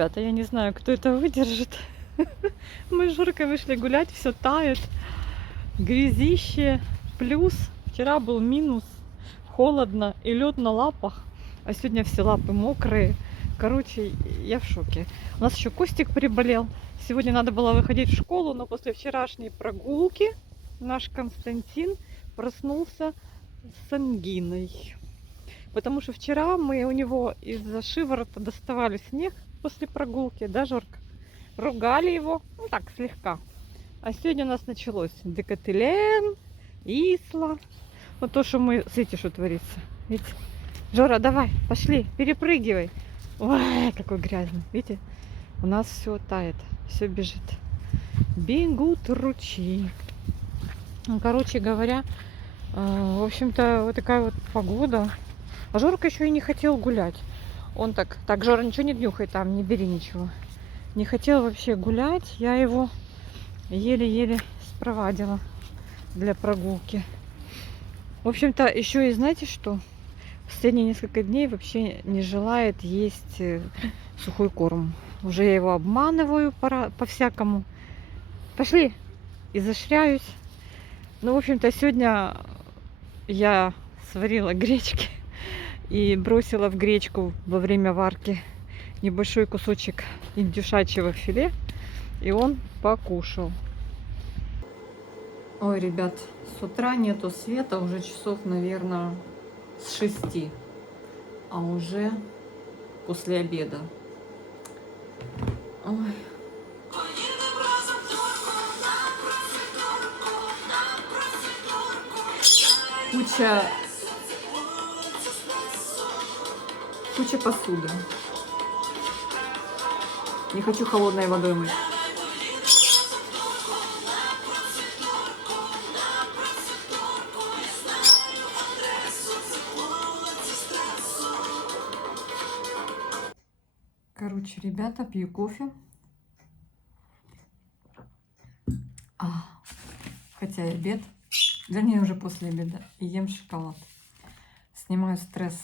ребята, я не знаю, кто это выдержит. Мы с Жоркой вышли гулять, все тает. Грязище. Плюс. Вчера был минус. Холодно и лед на лапах. А сегодня все лапы мокрые. Короче, я в шоке. У нас еще Костик приболел. Сегодня надо было выходить в школу, но после вчерашней прогулки наш Константин проснулся с ангиной. Потому что вчера мы у него из-за шиворота доставали снег после прогулки, да, Жорка? Ругали его, ну так, слегка. А сегодня у нас началось декателен, исла. Вот то, что мы... Смотрите, что творится. Видите? Жора, давай, пошли, перепрыгивай. Ой, какой грязный. Видите? У нас все тает, все бежит. Бегут ручьи. Ну, короче говоря, в общем-то, вот такая вот погода. А Жорка еще и не хотел гулять. Он так, Жора, ничего не днюхай там, не бери ничего. Не хотел вообще гулять. Я его еле-еле спровадила для прогулки. В общем-то, еще и знаете что? Последние несколько дней вообще не желает есть сухой корм. Уже я его обманываю по-всякому. Пошли, изощряюсь. Ну, в общем-то, сегодня я сварила гречки и бросила в гречку во время варки небольшой кусочек индюшачьего филе, и он покушал. Ой, ребят, с утра нету света, уже часов, наверное, с 6, а уже после обеда. Ой. Куча посуды. Не хочу холодной водой мыть. Короче, ребята, пью кофе. Хотя и обед. Вернее, уже после обеда. И ем шоколад. Снимаю стресс.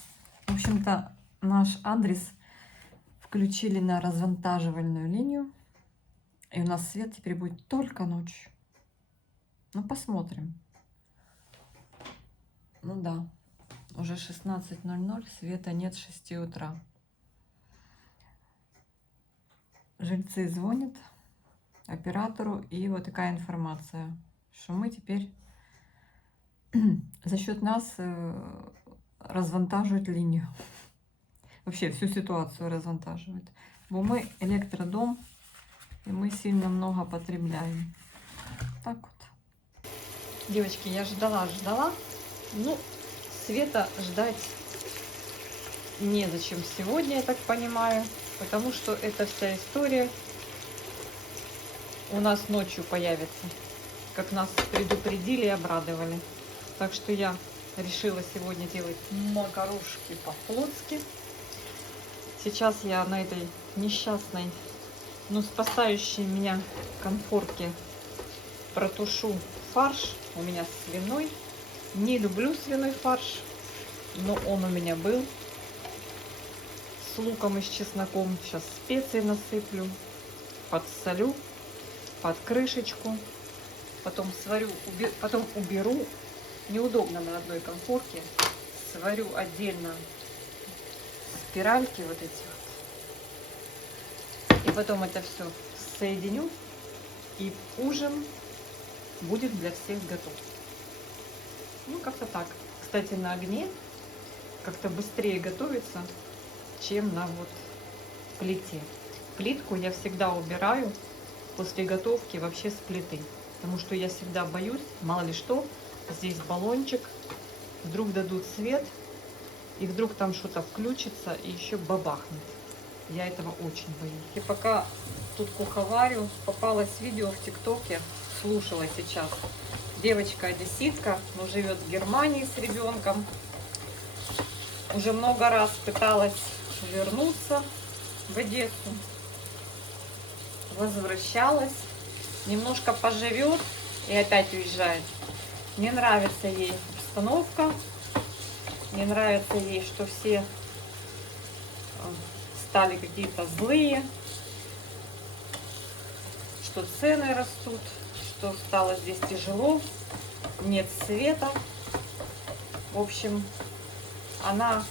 В общем-то, наш адрес включили на развантаживальную линию. И у нас свет теперь будет только ночью. Ну, посмотрим. Ну да, уже 16:00, света нет с 6 утра. Жильцы звонят оператору, и вот такая информация, что мы теперь за счет нас развантаживают линию. Вообще всю ситуацию развантаживают. Бо мы электродом, и мы сильно много потребляем. Так вот. Девочки, я ждала. Ну, света ждать незачем сегодня, я так понимаю. Потому что эта вся история у нас ночью появится. Как нас предупредили и обрадовали. Так что я решила сегодня делать макарошки по-флотски. Сейчас я на этой несчастной, но спасающей меня конфорке протушу фарш. У меня свиной. Не люблю свиной фарш, но он у меня был. С луком и с чесноком. Сейчас специи насыплю, подсолю под крышечку. Потом сварю, потом уберу. Неудобно на одной конфорке. Сварю отдельно спиральки вот эти вот. И потом это все соединю. И ужин будет для всех готов. Ну, как-то так. Кстати, на огне как-то быстрее готовится, чем на вот плите. Плитку я всегда убираю после готовки вообще с плиты. Потому что я всегда боюсь, мало ли что, здесь баллончик, вдруг дадут свет, и вдруг там что-то включится, и еще бабахнет. Я этого очень боюсь. И пока тут куховарю, попалось видео в ТикТоке, слушала сейчас. Девочка-одесситка, но живет в Германии с ребенком. Уже много раз пыталась вернуться в Одессу. Возвращалась. Немножко поживет и опять уезжает. Не нравится ей обстановка. Не нравится ей, что все стали какие-то злые, что цены растут, что стало здесь тяжело, нет света. В общем, она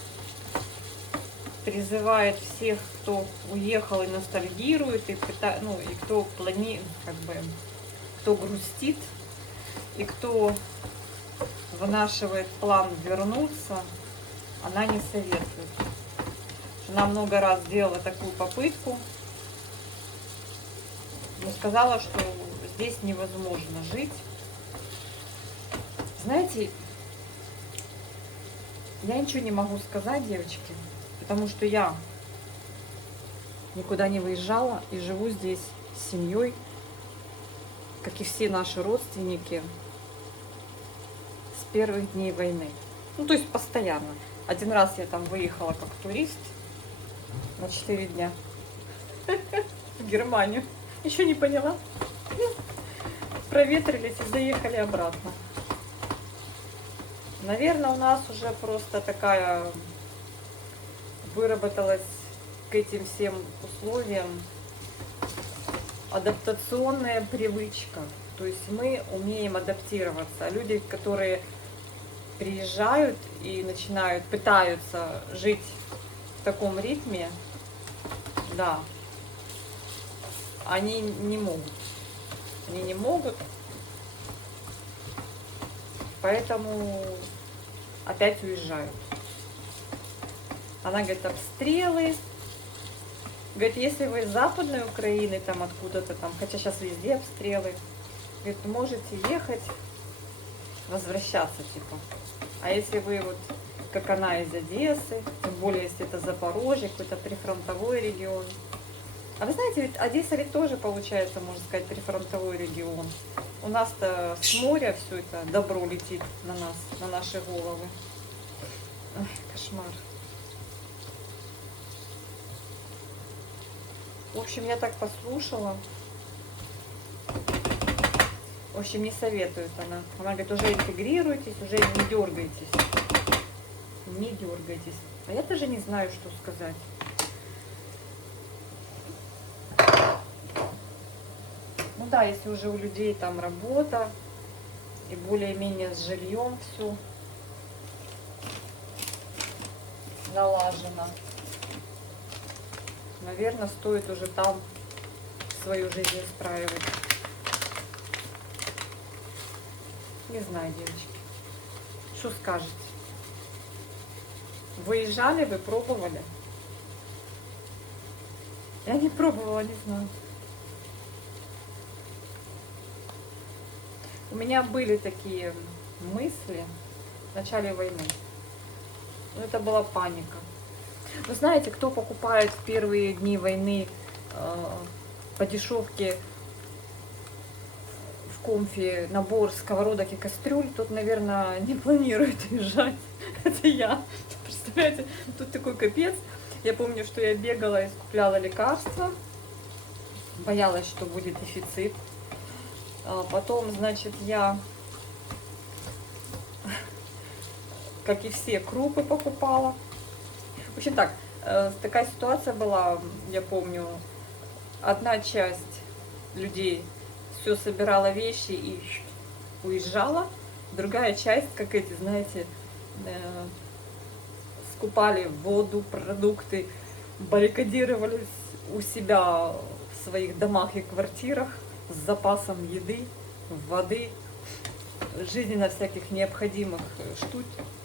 призывает всех, кто уехал и ностальгирует, и, и кто планирует, кто грустит, и кто вынашивает план вернуться, она не советует. Она много раз делала такую попытку, но сказала, что здесь невозможно жить. Знаете, я ничего не могу сказать, девочки, потому что я никуда не выезжала и живу здесь с семьей, как и все наши родственники, с первых дней войны. Ну, то есть постоянно. Один раз я там выехала как турист на 4 дня в Германию. Еще не поняла. Проветрились и заехали обратно. Наверное, у нас уже просто такая выработалась к этим всем условиям адаптационная привычка. То есть мы умеем адаптироваться. А люди, которые приезжают и пытаются жить в таком ритме, да, они не могут. Они не могут. Поэтому опять уезжают. Она говорит, обстрелы. Говорит, если вы из Западной Украины, там откуда-то там, хотя сейчас везде обстрелы, говорит, можете ехать, возвращаться, типа. А если вы вот, как она, из Одессы, тем более, если это Запорожье, какой-то прифронтовой регион. А вы знаете, ведь Одесса ведь тоже, получается, можно сказать, прифронтовой регион. У нас-то с моря все это добро летит на нас, на наши головы. Ой, кошмар. В общем, я так послушала. В общем, не советует она. Она говорит, уже интегрируйтесь, уже не дергайтесь. Не дергайтесь. А я даже не знаю, что сказать. Ну да, если уже у людей там работа и более-менее с жильем все налажено, наверное, стоит уже там свою жизнь устраивать. Не знаю, девочки. Что скажете? Выезжали вы, пробовали? Я не пробовала, не знаю. У меня были такие мысли в начале войны. Но это была паника. Вы знаете, кто покупает в первые дни войны по дешевке в Комфе набор сковородок и кастрюль, тот, наверное, не планирует уезжать. Это я. Представляете, тут такой капец. Я помню, что я бегала и скупляла лекарства. Боялась, что будет дефицит. Потом, значит, я, как и все, крупы покупала. В общем так, такая ситуация была, я помню, одна часть людей все собирала вещи и уезжала, другая часть, как эти, знаете, скупали воду, продукты, баррикадировались у себя в своих домах и квартирах с запасом еды, воды, жизненно всяких необходимых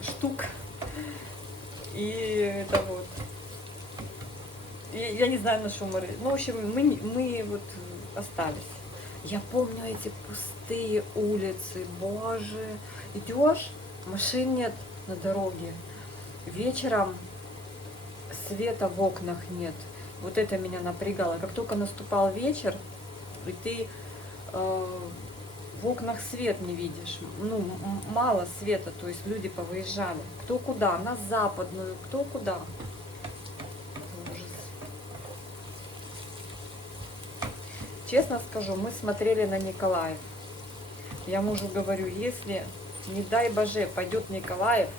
штук. И это вот. Я не знаю, на что мы... Ну, в общем, мы вот остались. Я помню эти пустые улицы. Боже. Идешь, машин нет на дороге. Вечером света в окнах нет. Вот это меня напрягало. Как только наступал вечер, и ты в окнах свет не видишь. Ну, мало света, то есть люди повыезжали. Кто куда? На Западную, кто куда. Ужас. Честно скажу, мы смотрели на Николаев. Я мужу говорю, если, не дай боже, пойдет Николаев,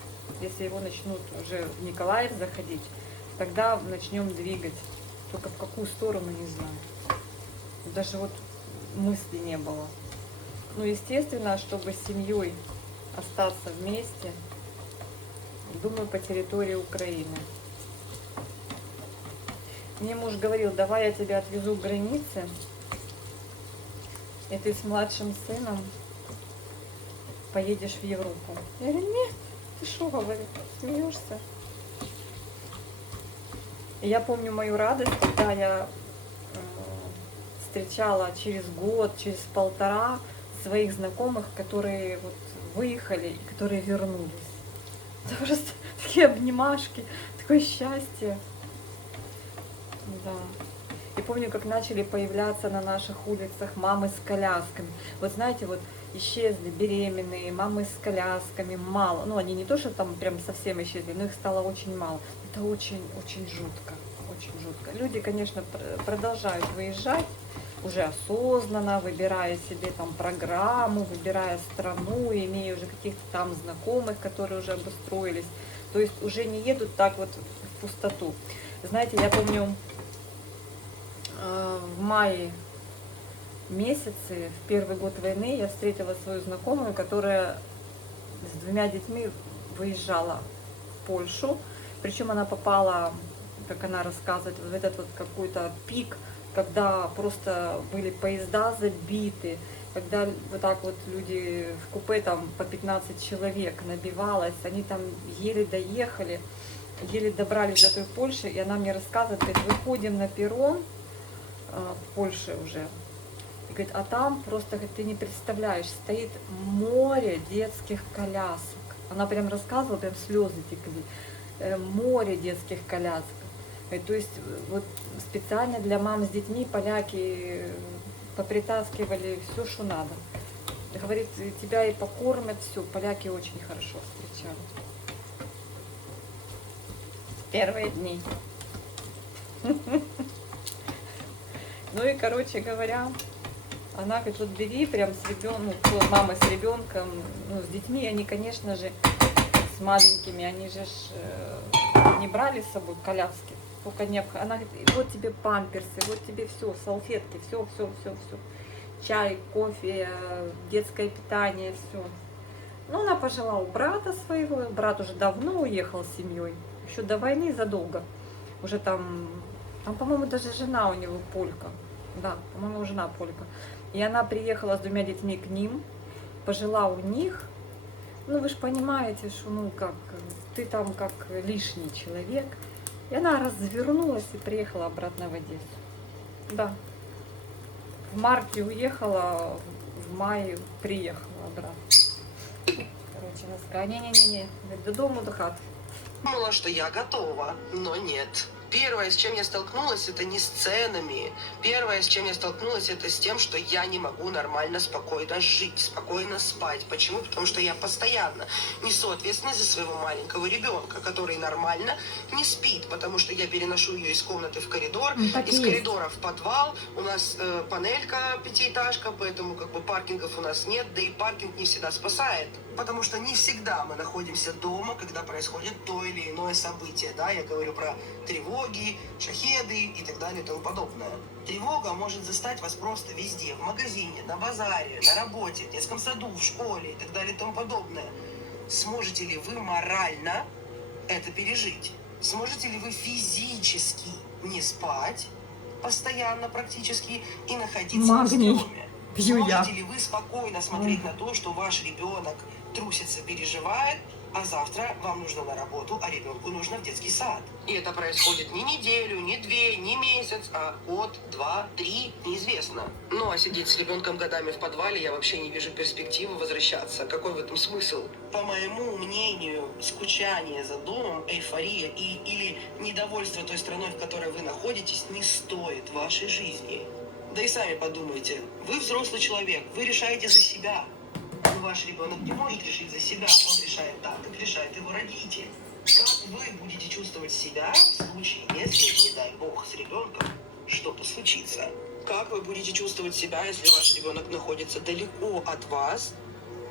если его начнут уже в Николаев заходить, тогда начнем двигать. Только в какую сторону, не знаю. Даже вот мысли не было. Ну, естественно, чтобы с семьей остаться вместе, думаю, по территории Украины. Мне муж говорил, давай я тебя отвезу к границе, и ты с младшим сыном поедешь в Европу. Я говорю, нет, ты что, говорю, смеешься? И я помню мою радость, когда я встречала через год, через полтора своих знакомых, которые вот выехали и которые вернулись. Это просто такие обнимашки, такое счастье. Да. И помню, как начали появляться на наших улицах мамы с колясками. Вот знаете, вот исчезли беременные, мамы с колясками, мало. Ну, они не то, что там прям совсем исчезли, но их стало очень мало. Это очень жутко, очень жутко. Люди, конечно, продолжают выезжать, уже осознанно, выбирая себе там программу, выбирая страну, имея уже каких-то там знакомых, которые уже обустроились. То есть уже не едут так вот в пустоту. Знаете, я помню, в мае месяце, в первый год войны, я встретила свою знакомую, которая с 2 детьми выезжала в Польшу. Причем она попала, как она рассказывает, в этот вот какой-то пик, когда просто были поезда забиты, когда вот так вот люди в купе там по 15 человек набивалось, они там еле доехали, еле добрались до той Польши, и она мне рассказывает, говорит, выходим на перрон в Польше уже, и говорит, а там просто, говорит, ты не представляешь, стоит море детских колясок. Она прям рассказывала, прям слезы текли, море детских колясок. То есть вот специально для мам с детьми поляки попритаскивали все, что надо. Говорит, тебя и покормят, все. Поляки очень хорошо встречали. Первые дни. Ну и, короче говоря, она говорит, вот бери прям с ребенком, ну, мама с ребенком, ну, с детьми, они, конечно же, с маленькими, они же не брали с собой коляски. Только необходимо. Она говорит, вот тебе памперсы, вот тебе все, салфетки, все. Чай, кофе, детское питание, все. Ну, она пожила у брата своего. Брат уже давно уехал с семьей. Еще до войны задолго. Уже там, по-моему, даже жена у него полька. Да, по-моему, жена полька. И она приехала с 2 детьми к ним, пожила у них. Ну, вы же понимаете, что, ну, как, ты там как лишний человек. И она развернулась и приехала обратно в Одессу. Да. В марте уехала, в мае приехала обратно. Короче, она сказала, не-не-не, до дому, до хаты. Думала, что я готова, но нет. Первое, с чем я столкнулась, это не с ценами. Первое, с чем я столкнулась, это с тем, что я не могу нормально, спокойно жить, спокойно спать. Почему? Потому что я постоянно несу ответственность за своего маленького ребенка, который нормально не спит, потому что я переношу ее из комнаты в коридор, из коридора в подвал. У нас панелька, 5-этажка, поэтому как бы паркингов у нас нет, да и паркинг не всегда спасает. Потому что не всегда мы находимся дома, когда происходит то или иное событие. Да, я говорю про тревоги, шахеды и так далее и тому подобное. Тревога может застать вас просто везде. В магазине, на базаре, на работе, в детском саду, в школе и так далее и тому подобное. Сможете ли вы морально это пережить? Сможете ли вы физически не спать постоянно практически и находиться в доме? Сможете ли вы спокойно смотреть на то, что ваш ребенок трусится, переживает, а завтра вам нужно на работу, а ребенку нужно в детский сад? И это происходит не неделю, не 2, не месяц, а год, 2, 3, неизвестно. Ну а сидеть с ребенком годами в подвале я вообще не вижу перспективы возвращаться. Какой в этом смысл? По моему мнению, скучание за домом, эйфория или недовольство той страной, в которой вы находитесь, не стоит вашей жизни. Да и сами подумайте, вы взрослый человек, вы решаете за себя. Но ваш ребенок не может решить за себя, он решает так, как решает его родитель. Как вы будете чувствовать себя в случае, если, не дай бог, с ребенком что-то случится? Как вы будете чувствовать себя, если ваш ребенок находится далеко от вас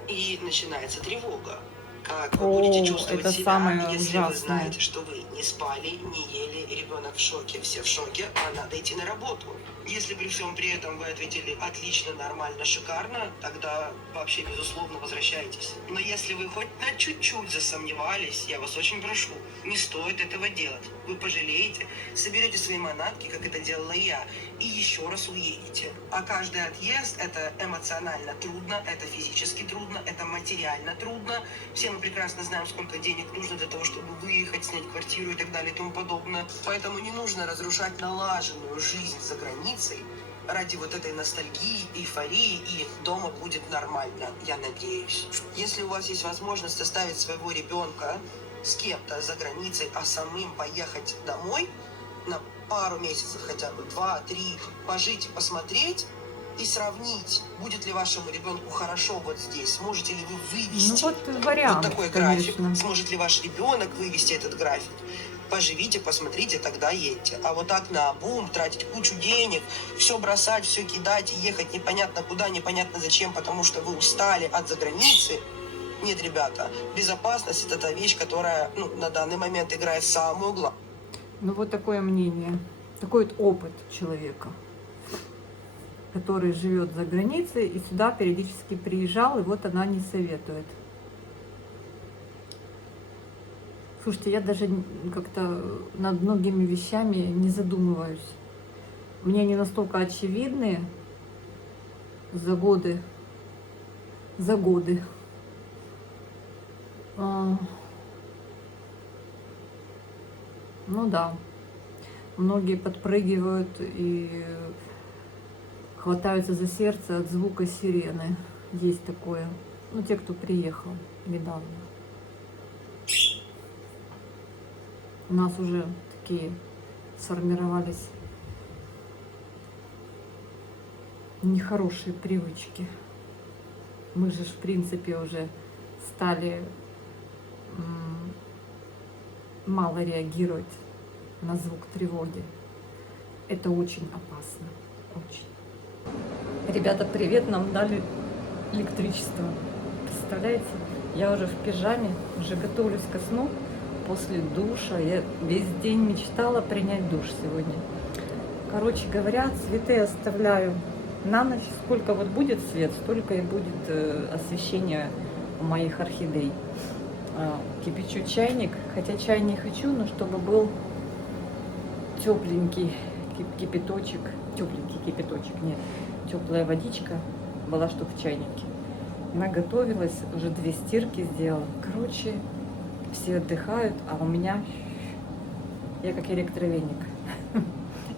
и начинается тревога? Как вы О, будете чувствовать это себя, самое если вы ужасное. знаете, что вы не спали недели, и что вы не спали, не ели, и ребенок в шоке, все в шоке, а надо идти на работу. Если при всем при этом вы ответили отлично, нормально, шикарно, тогда вообще, безусловно, возвращайтесь. Но если вы хоть на чуть-чуть засомневались, я вас очень прошу, не стоит этого делать. Вы пожалеете, соберете свои манатки, как это делала я, и еще раз уедете. А каждый отъезд – это эмоционально трудно, это физически трудно, это материально трудно. Все мы прекрасно знаем, сколько денег нужно для того, чтобы выехать, снять квартиру и так далее и тому подобное. Поэтому не нужно разрушать налаженную жизнь за границей ради вот этой ностальгии, эйфории, и дома будет нормально, я надеюсь. Если у вас есть возможность оставить своего ребенка с кем-то за границей, а самим поехать домой на пару месяцев хотя бы, 2-3, пожить, посмотреть и сравнить, будет ли вашему ребенку хорошо вот здесь, сможете ли вы Ну вывести вот вариант, вот такой график, конечно. сможет ли ваш ребенок вывести этот график. Поживите, посмотрите, тогда едьте. А вот так на бум тратить кучу денег, все бросать, все кидать и ехать непонятно куда, непонятно зачем, потому что вы устали от заграницы. Нет, ребята, безопасность – это та вещь, которая на данный момент играет самую главную. Ну вот такое мнение, такой вот опыт человека, который живет за границей и сюда периодически приезжал, и вот она не советует. Слушайте, я даже как-то над многими вещами не задумываюсь. Мне они настолько очевидны за годы. Ну да, многие подпрыгивают и хватаются за сердце от звука сирены. Есть такое. Ну, те, кто приехал недавно. У нас уже такие сформировались нехорошие привычки. Мы же, в принципе, уже стали мало реагировать на звук тревоги. Это очень опасно. Очень. Ребята, привет, нам дали электричество. Представляете? Я уже в пижаме, уже готовлюсь ко сну после душа. Я весь день мечтала принять душ сегодня. Короче говоря, цветы оставляю на ночь. Сколько вот будет свет, столько и будет освещение у моих орхидей. Кипячу чайник, хотя чай не хочу, но чтобы был тепленький кипяточек, нет, теплая водичка была, что в чайнике. Наготовилась, уже 2 стирки сделала. Короче, все отдыхают, а у меня я как электровеник.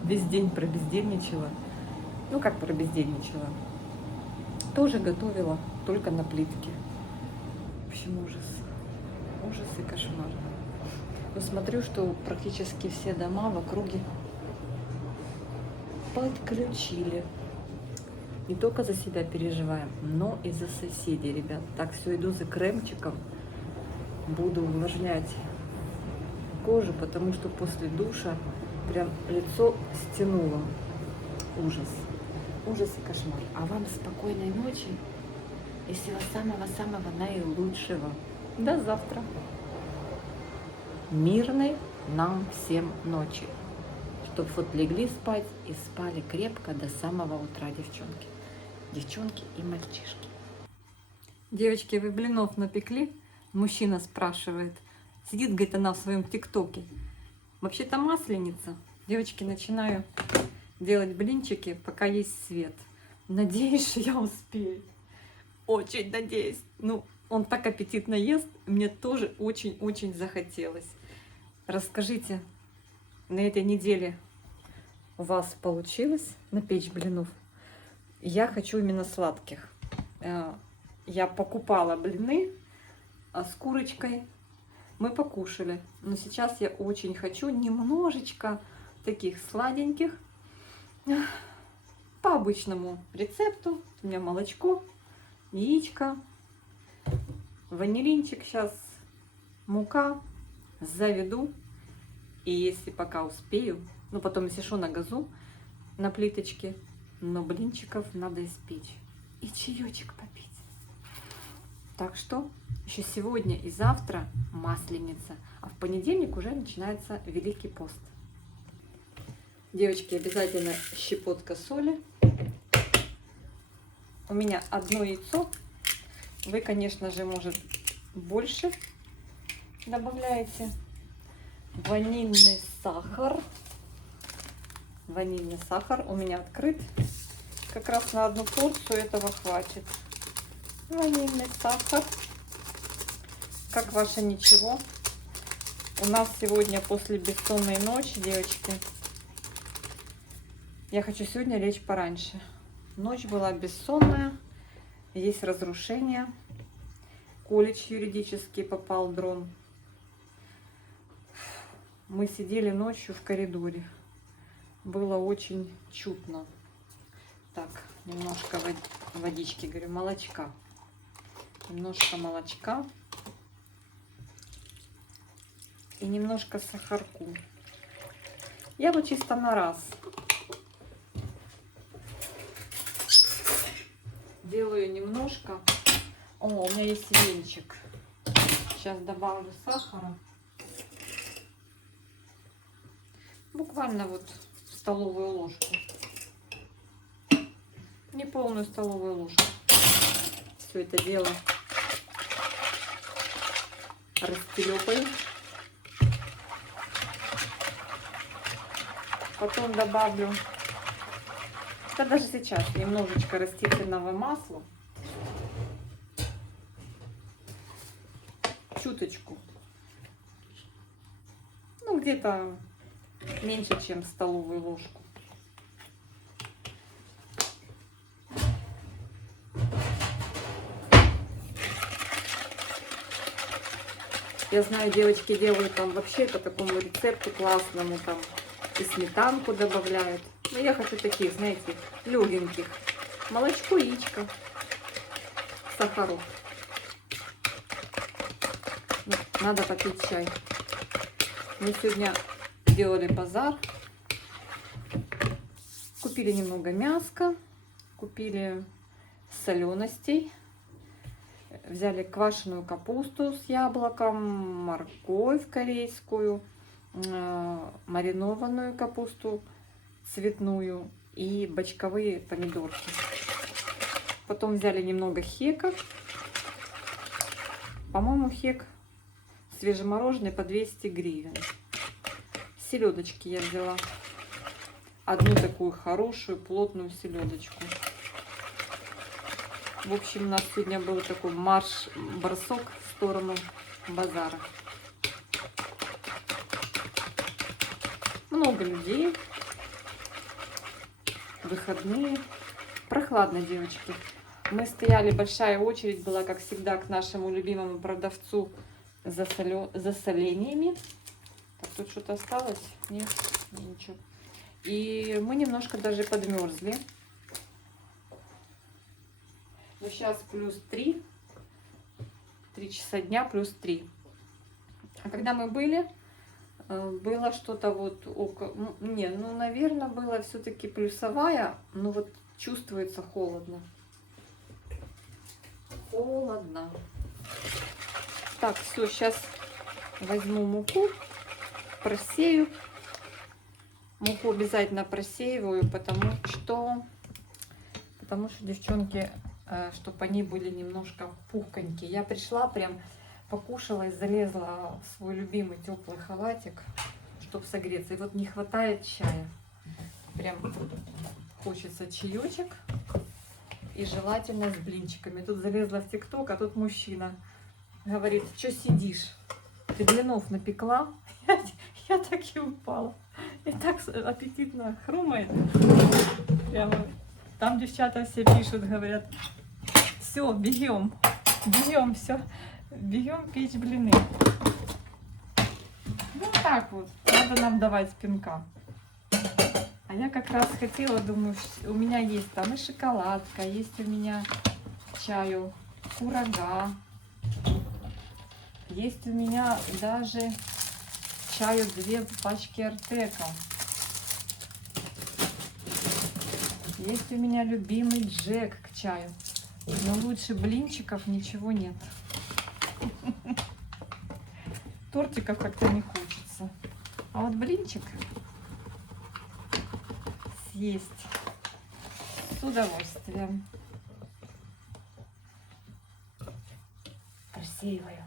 Весь день пробездельничала. Ну как пробездельничала? Тоже готовила, только на плитке. В общем, ужас. Ужас и кошмар. Но смотрю, что практически все дома в округе подключили. Не только за себя переживаем, но и за соседей, ребят. Так, все, иду за кремчиком. Буду увлажнять кожу, потому что после душа прям лицо стянуло. Ужас. Ужас и кошмар. А вам спокойной ночи и всего самого-самого наилучшего. До завтра. Мирной нам всем ночи. Чтоб вот легли спать и спали крепко до самого утра, девчонки. Девчонки и мальчишки. Девочки, вы блинов напекли? Мужчина спрашивает. Сидит, говорит, она в своем ТикТоке. Вообще-то масленица. Девочки, начинаю делать блинчики, пока есть свет. Надеюсь, что я успею. Очень надеюсь. Ну, он так аппетитно ест, мне тоже очень-очень захотелось. Расскажите, на этой неделе у вас получилось напечь блинов? Я хочу именно сладких. Я покупала блины с курочкой. Мы покушали. Но сейчас я очень хочу немножечко таких сладеньких. По обычному рецепту. У меня молочко, яичко, ванилинчик, сейчас мука, заведу. И если пока успею, ну потом, если что, на газу, на плиточке, но блинчиков надо испечь. И чаечек попить. Так что еще сегодня и завтра Масленица, а в понедельник уже начинается Великий пост. Девочки, обязательно щепотка соли. У меня одно яйцо. Вы, конечно же, может, больше добавляете. Ванильный сахар. Ванильный сахар у меня открыт. Как раз на одну порцию этого хватит. Ванильный сахар. Как ваше ничего? У нас сегодня после бессонной ночи, девочки, я хочу сегодня лечь пораньше. Ночь была бессонная, есть разрушение. Колледж юридический попал дрон. Мы сидели ночью в коридоре. Было очень чудно. Так, немножко водички, говорю, молочка. Немножко молочка. И немножко сахарку. Я вот чисто на раз. Делаю немножко. О, у меня есть венчик. Сейчас добавлю сахара. Буквально вот столовую ложку. Не полную столовую ложку. Все это дело растелепаю. Потом добавлю, да даже сейчас, немножечко растительного масла. Чуточку. Ну, где-то меньше, чем столовую ложку. Я знаю, девочки делают там вообще по такому рецепту классному, там и сметанку добавляют. Но я хочу таких, знаете, легеньких. Молочко, яичко, сахару. Надо попить чай. Мы сегодня делали базар. Купили немного мяска, купили соленостей. Взяли квашеную капусту с яблоком, морковь корейскую, маринованную капусту цветную и бочковые помидорки. Потом взяли немного хека. По-моему, хек свежемороженый по 200 гривен. Селедочки я взяла. Одну такую хорошую, плотную селедочку. В общем, у нас сегодня был такой марш-бросок в сторону базара. Много людей. Выходные. Прохладно, девочки. Мы стояли, большая очередь была, как всегда, к нашему любимому продавцу за соленьями. Так, тут что-то осталось? Нет, ничего. И мы немножко даже подмерзли. Но сейчас плюс 3 часа дня, плюс 3. А когда мы были, было что-то вот около, ну, наверное, было все-таки плюсовая, но вот чувствуется холодно. Холодно. Так, все, сейчас возьму муку, просею. Муку обязательно просеиваю, потому что, девчонки, чтобы они были немножко пухонькие. Я пришла, прям покушала и залезла в свой любимый теплый халатик, чтобы согреться. И вот не хватает чая. Прям хочется чаечек. И желательно с блинчиками. Тут залезла в ТикТок, а тут мужчина говорит: что сидишь? Ты блинов напекла? Я так и упала. И так аппетитно хрумает. Прямо. Там девчата все пишут, говорят: все, бегем, все, бегем печь блины. Ну так вот, надо нам давать пинка. А я как раз хотела, думаю, у меня есть там и шоколадка, есть у меня чаю курага, есть у меня даже чаю 2 пачки Артека. Есть у меня любимый Джек к чаю. Но лучше блинчиков ничего нет. Тортиков как-то не хочется. А вот блинчик съесть с удовольствием. Красивую.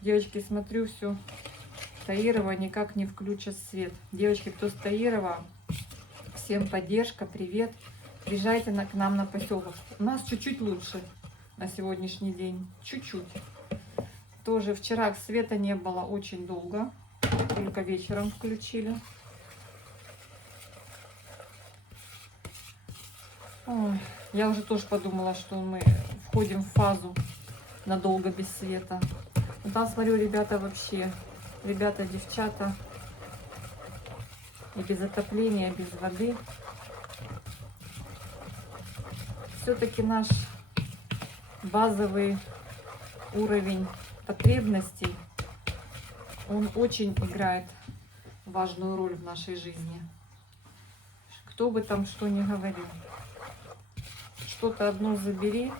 Девочки, смотрю, все. Таирова никак не включит свет. Девочки, кто с Таирова, всем поддержка, привет. Приезжайте к нам на поселок. У нас чуть-чуть лучше на сегодняшний день. Чуть-чуть. Тоже вчера света не было очень долго. Только вечером включили. Ой, я уже тоже подумала, что мы входим в фазу надолго без света. Но там, смотрю, ребята вообще, ребята, девчата, и без отопления, и без воды. Все-таки наш базовый уровень потребностей, он очень играет важную роль в нашей жизни. Кто бы там что ни говорил. Что-то одно забери,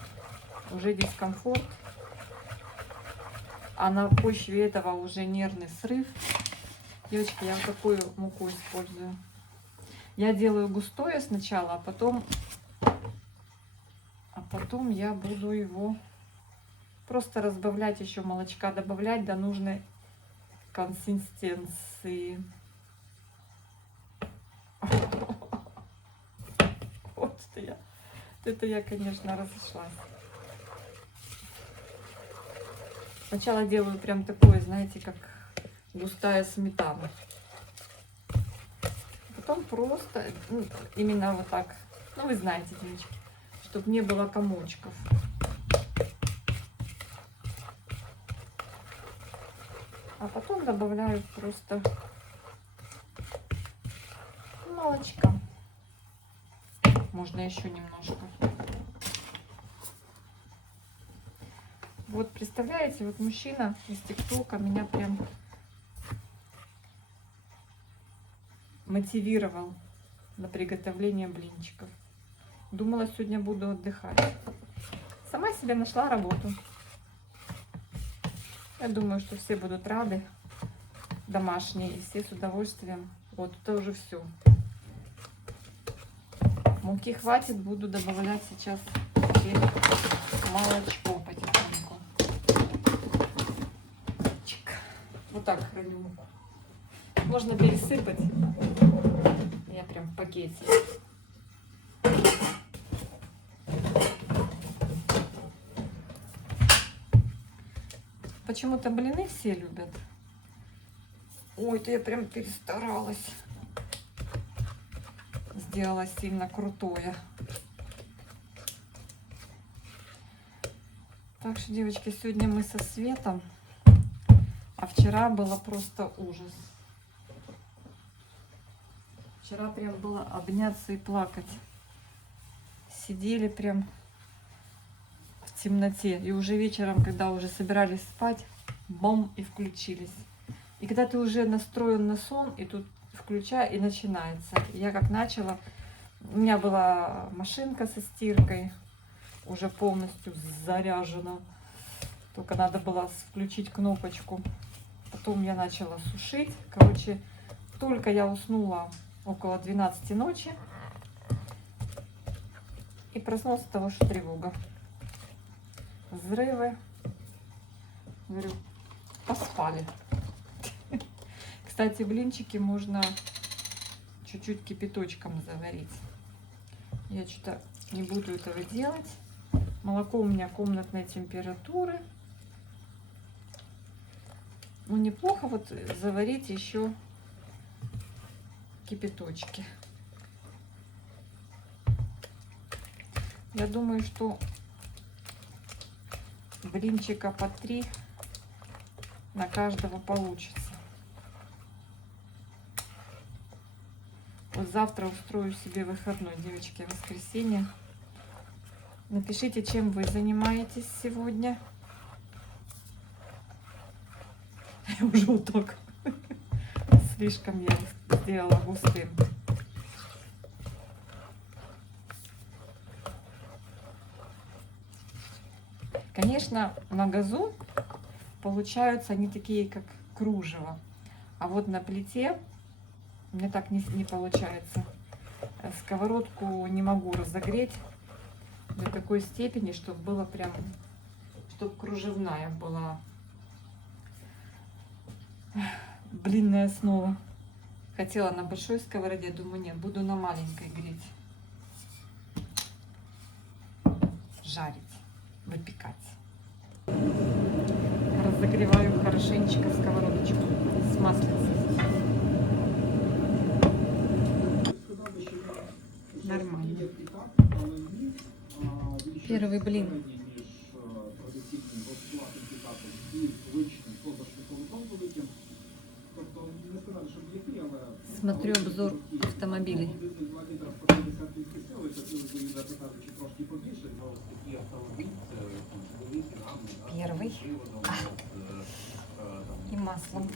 уже дискомфорт. А на почве этого уже нервный срыв. Девочки, я вот такую муку использую. Я делаю густое сначала, а потом я буду его просто разбавлять, еще молочка добавлять до нужной консистенции. Вот что я. Это я, конечно, разошлась. Сначала делаю прям такое, знаете, как густая сметана. Потом просто, именно вот так. Ну, вы знаете, девочки, чтобы не было комочков. А потом добавляю просто молочка. Можно еще немножко. Вот представляете, вот мужчина из ТикТока меня прям мотивировал на приготовление блинчиков. Думала, сегодня буду отдыхать. Сама себе нашла работу. Я думаю, что все будут рады, домашние, и все с удовольствием. Вот это уже все. Муки хватит, буду добавлять сейчас молочко потихоньку. Чик. Вот так храню муку. Можно пересыпать. Я прям в пакете. Почему-то блины все любят. Ой, это я прям перестаралась. Сделала сильно крутое. Так что, девочки, сегодня мы со светом. А вчера было просто ужас. Вчера прям было обняться и плакать. Сидели прям в темноте. И уже вечером, когда уже собирались спать, бом, и включились. И когда ты уже настроен на сон, и тут включай, и начинается. Я как начала, у меня была машинка со стиркой, уже полностью заряжена. Только надо было включить кнопочку. Потом я начала сушить. Короче, только я уснула около 12 ночи. И проснулась от того, что тревога. Взрывы. Говорю, поспали. Кстати, блинчики можно чуть-чуть кипяточком заварить. Я что-то не буду этого делать. Молоко у меня комнатной температуры. Ну, неплохо вот заварить еще кипяточки. Я думаю, что блинчика по 3 на каждого получится. Вот завтра устрою себе выходной, девочки, воскресенье. Напишите, чем вы занимаетесь сегодня. Я уже вот так Слишком я сделала густым. Конечно, на газу получаются они такие, как кружево. А вот на плите мне так не получается. Сковородку не могу разогреть до такой степени, чтобы было прям, чтобы кружевная была блинная основа. Хотела на большой сковороде, думаю, нет, буду на маленькой греть. Жарить, выпекать. Разогреваю хорошенечко сковородочку с маслицей. Нормально. Первый блин. Смотрю обзор автомобилей. Первый. И маслом.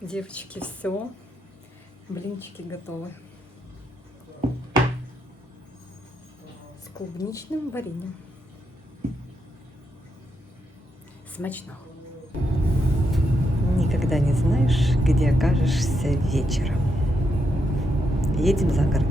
Девочки, все. Блинчики готовы. С клубничным вареньем. Смачно. Никогда не знаешь, где окажешься вечером. Едем за город.